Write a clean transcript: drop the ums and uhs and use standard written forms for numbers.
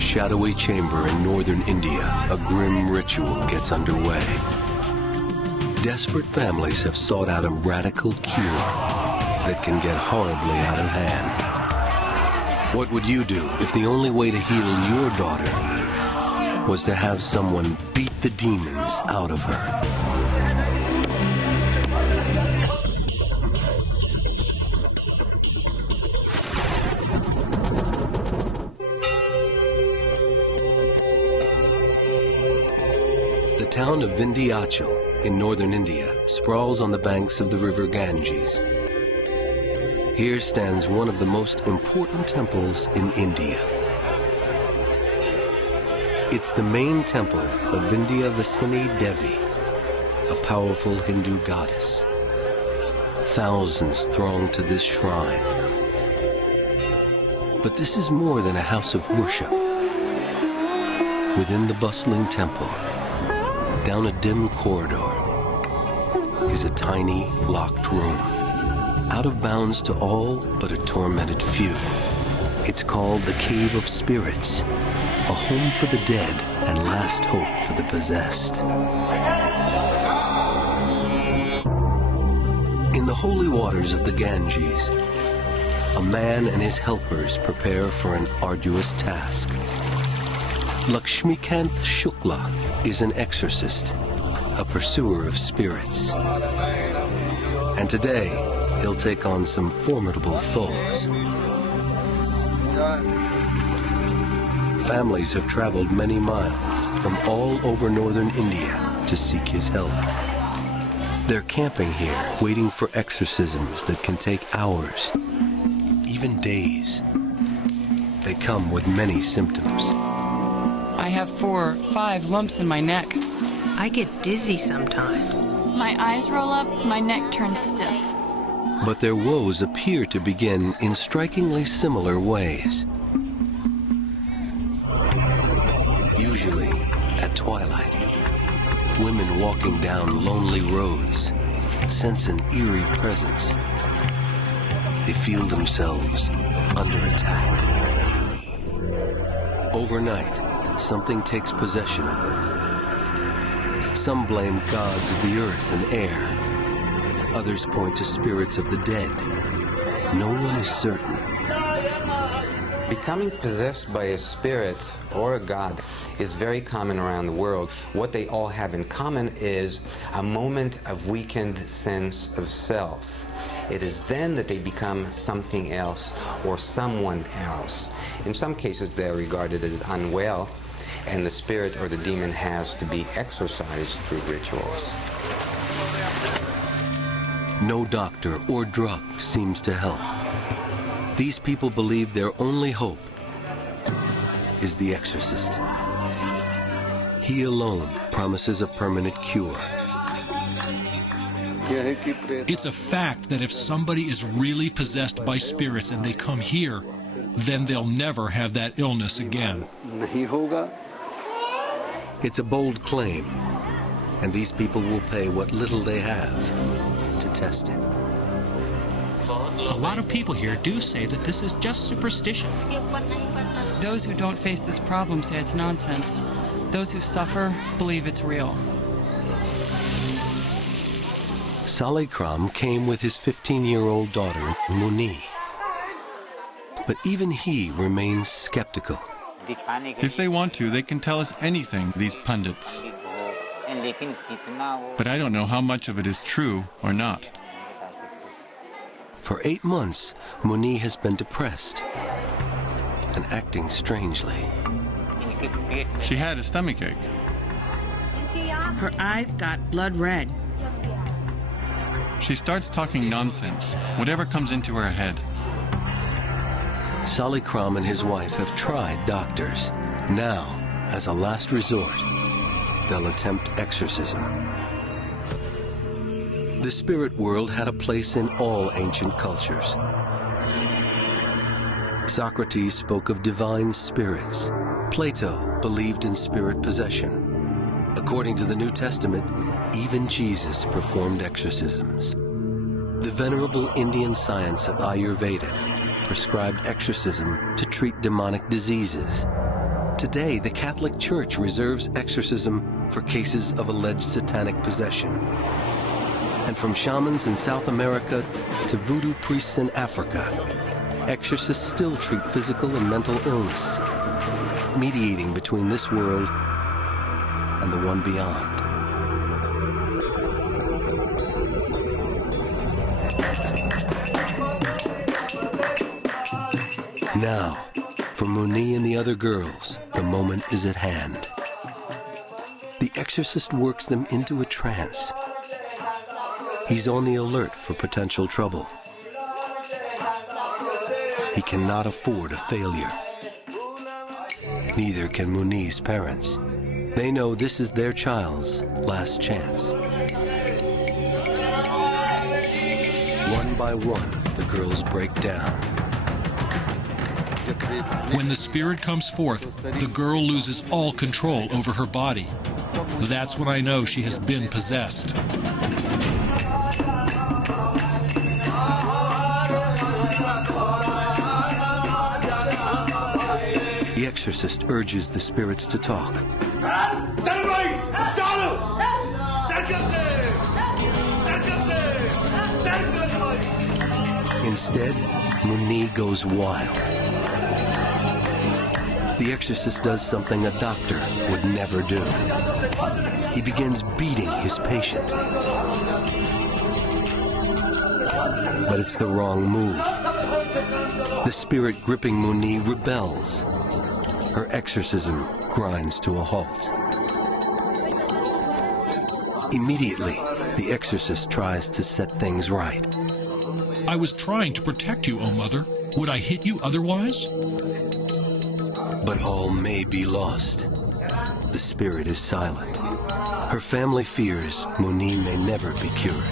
a shadowy chamber in northern India, a grim ritual gets underway. Desperate families have sought out a radical cure that can get horribly out of hand. What would you do if the only way to heal your daughter was to have someone beat the demons out of her? The town of Vindhyachal in northern India sprawls on the banks of the river Ganges. Here stands one of the most important temples in India. It's the main temple of Vindhyavasini Devi, a powerful Hindu goddess. Thousands throng to this shrine. But this is more than a house of worship. Within the bustling temple, down a dim corridor, is a tiny, locked room, out of bounds to all but a tormented few. It's called the Cave of Spirits, a home for the dead and last hope for the possessed. In the holy waters of the Ganges, a man and his helpers prepare for an arduous task. Lakshmikanth Shukla is an exorcist, a pursuer of spirits. And today, he'll take on some formidable foes. Families have traveled many miles from all over northern India to seek his help. They're camping here, waiting for exorcisms that can take hours, even days. They come with many symptoms. I have 4 or 5 lumps in my neck. I get dizzy sometimes. My eyes roll up, my neck turns stiff. But their woes appear to begin in strikingly similar ways. Usually, at twilight, women walking down lonely roads sense an eerie presence. They feel themselves under attack. Overnight, something takes possession of them. Some blame gods of the earth and air. Others point to spirits of the dead. No one is certain. Becoming possessed by a spirit or a god is very common around the world. What they all have in common is a moment of weakened sense of self. It is then that they become something else or someone else. In some cases, they're regarded as unwell, and the spirit or the demon has to be exorcised through rituals. No doctor or drug seems to help. These people believe their only hope is the exorcist. He alone promises a permanent cure. It's a fact that if somebody is really possessed by spirits and they come here, then they'll never have that illness again. It's a bold claim, and these people will pay what little they have to test it. A lot of people here do say that this is just superstition. Those who don't face this problem say it's nonsense. Those who suffer believe it's real. Salikram came with his 15-year-old daughter, Muni. But even he remains skeptical. If they want to, they can tell us anything, these pundits. But I don't know how much of it is true or not. For 8 months, Muni has been depressed and acting strangely. She had a stomachache. Her eyes got blood red. She starts talking nonsense, whatever comes into her head. Salikram and his wife have tried doctors. Now, as a last resort, they'll attempt exorcism. The spirit world had a place in all ancient cultures. Socrates spoke of divine spirits. Plato believed in spirit possession. According to the New Testament, even Jesus performed exorcisms. The venerable Indian science of Ayurveda prescribed exorcism to treat demonic diseases. Today, the Catholic Church reserves exorcism for cases of alleged satanic possession. And from shamans in South America to voodoo priests in Africa, exorcists still treat physical and mental illness, mediating between this world and the one beyond. Now, for Muni and the other girls, the moment is at hand. The exorcist works them into a trance. He's on the alert for potential trouble. He cannot afford a failure. Neither can Muni's parents. They know this is their child's last chance. One by one, the girls break down. When the spirit comes forth, the girl loses all control over her body. That's when I know she has been possessed. The exorcist urges the spirits to talk. Instead, Muni goes wild. The exorcist does something a doctor would never do. He begins beating his patient. But it's the wrong move. The spirit gripping Muni rebels. Her exorcism grinds to a halt. Immediately, the exorcist tries to set things right. I was trying to protect you, O Mother. Would I hit you otherwise? But all may be lost. The spirit is silent. Her family fears Muni may never be cured.